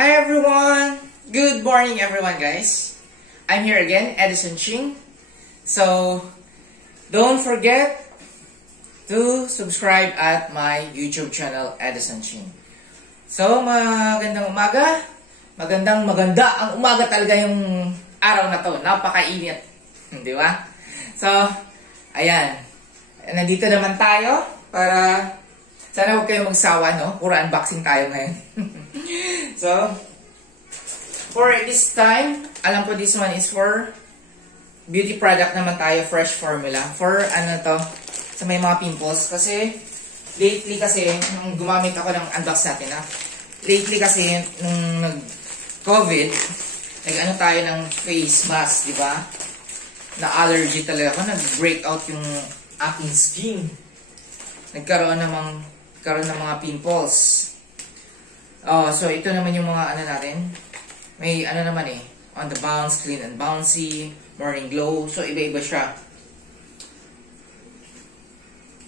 Hi everyone! Good morning everyone guys! I'm here again, Edison Ching. So, don't forget to subscribe at my YouTube channel, Edison Ching. So, magandang umaga. Maganda ang umaga talaga yung araw na to. Napakainit. Di ba? So, ayan. Nandito naman tayo para sana huwag kayong magsawa, no? Puro unboxing tayo ngayon. So, for this time, alam ko this one is for beauty product naman tayo, fresh formula. For ano to, sa may mga pimples. Kasi, lately kasi, nung gumamit ako ng unbox natin, lately kasi, nung nag-COVID, nag-ano tayo ng face mask, di ba? Na-allergy talaga ako, nag-break out yung aking skin. Nagkaroon ng mga pimples. So, ito naman yung mga ano natin. May ano naman on the bounce, clean and bouncy, morning glow. So, iba-iba siya.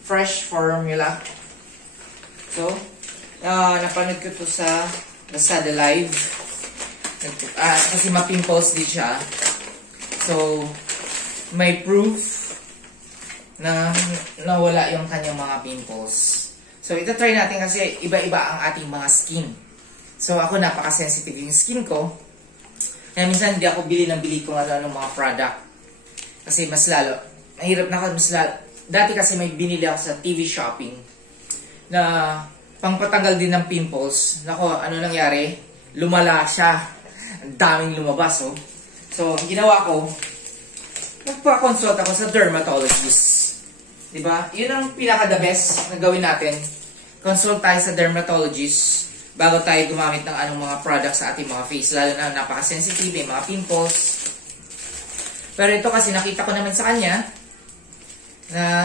Fresh formula. So, napanood ko to sa Lazada Live. Kasi ma-pimples din siya. So, may proof na nawala yung kanyang mga pimples. So, ito try natin kasi iba-iba ang ating mga skin. So, ako napaka-sensitive yung skin ko. Kaya minsan hindi ako bili kung ano mga product. Kasi mas lalo, mahirap na ako mas lalo. Dati kasi may binili ako sa TV shopping na pangpatanggal din ng pimples. Nako, ano nangyari? Lumala siya. Ang daming lumabas, oh. So, ang ginawa ko, nagpa-consult ako sa dermatologist. Diba? Yun ang pinaka-the best na gawin natin. Consult tayo sa dermatologist bago tayo gumamit ng anong mga products sa ating mga face. Lalo na napaka-sensitive, may mga pimples. Pero ito kasi nakita ko naman sa kanya na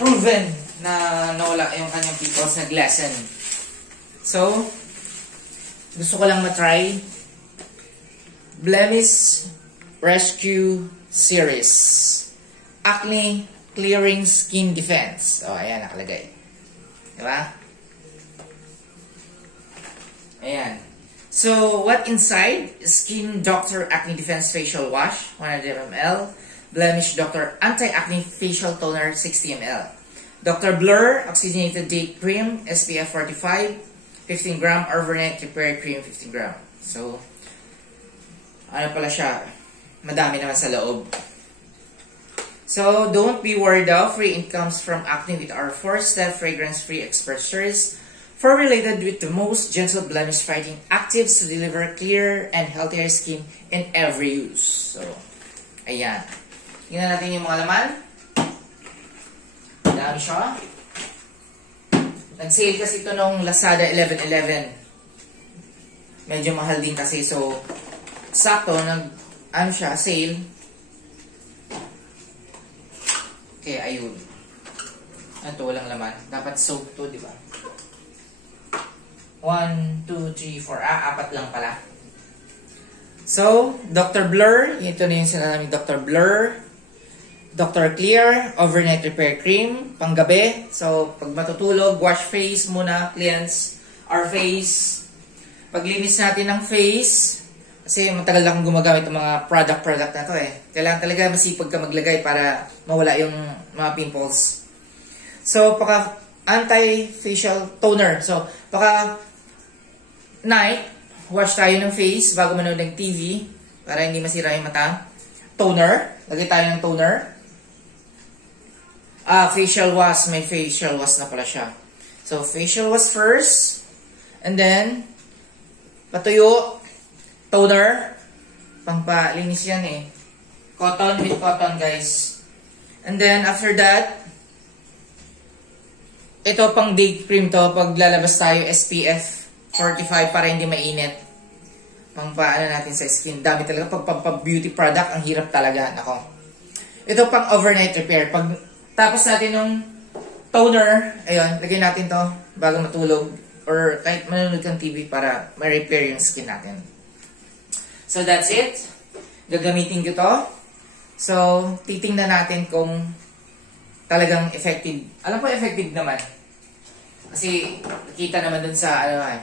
proven na nawala yung kanyang pimples na lessen. So, gusto ko lang matry Blemish Rescue Series Acne Clearing Skin Defense. Oh, ayan, nakalagay. Diba? Ayan. So, what inside? Skin Doctor Acne Defense Facial Wash, 100 ml. Blemish Doctor Anti-Acne Facial Toner, 60 ml. Dr. Blur Oxygenated Day Cream, SPF 45, 15 gram. Overnight Repair Cream, 15 gram. So, ano pala siya? Madami naman sa loob. So, don't be worried though. Free incomes from acne with our 4-step fragrance-free expert series. Formulated with the most gentle blemish-fighting actives to deliver clearer and healthier skin in every use. So, ayan. Tingnan natin yung mga laman. Madami siya. Nag-sale kasi ito nung Lazada 11/11. Medyo mahal din kasi. So, sakto, ano siya, sale. Okay, ayun. Ito, walang laman. Dapat soap to, di ba? 1, 2, 3, 4. Apat lang pala. So, Dr. Blur. Ito na yung sinasabing Dr. Blur. Dr. Clear Overnight Repair Cream. Panggabi. So, pag matutulog, wash face muna. Cleanse our face. Paglinis natin ng face, kasi matagal lang akong gumagamit ng mga product na to eh. Kailangan talaga masipag ka maglagay para mawala yung mga pimples. So, paka anti-facial toner. So, paka night, wash tayo ng face bago manood ng TV para hindi masira yung mata. Toner. Lagay tayo ng toner. Facial wash. May facial wash na pala siya. So, facial wash first. And then, patuyo. Toner. Pangpalinis yan eh. Cotton with cotton, guys. And then, after that, ito pang day cream to. Pag lalabas tayo, SPF 45 para hindi mainit. Pangpaano natin sa skin. Dami talaga. Pag beauty product, ang hirap talaga. Nako. Ito pang overnight repair. Pag tapos natin ng toner, ayun, lagay natin to bago matulog. Or kahit manonood kang TV para ma-repair yung skin natin. So, that's it. Gagamitin ko to. So, titingnan natin kung talagang effective. Alam ko effective naman. Kasi nakita naman dun sa ano eh.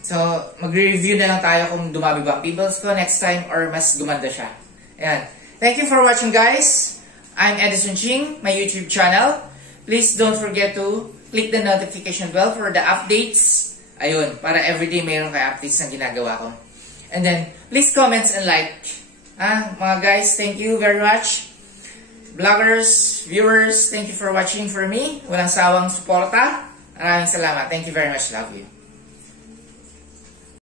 So, magre-review na lang tayo kung dumabi ba ang pimples ko next time or mas gumanda siya. Ayan. Thank you for watching, guys. I'm Edison Ching, my YouTube channel. Please don't forget to click the notification bell for the updates. Ayun, para everyday mayroon kayo updates na ginagawa ko. And then, please comment and like. Mga guys, thank you very much. Vloggers, viewers, thank you for watching for me. Walang sawang suporta. Maraming salamat. Thank you very much. Love you.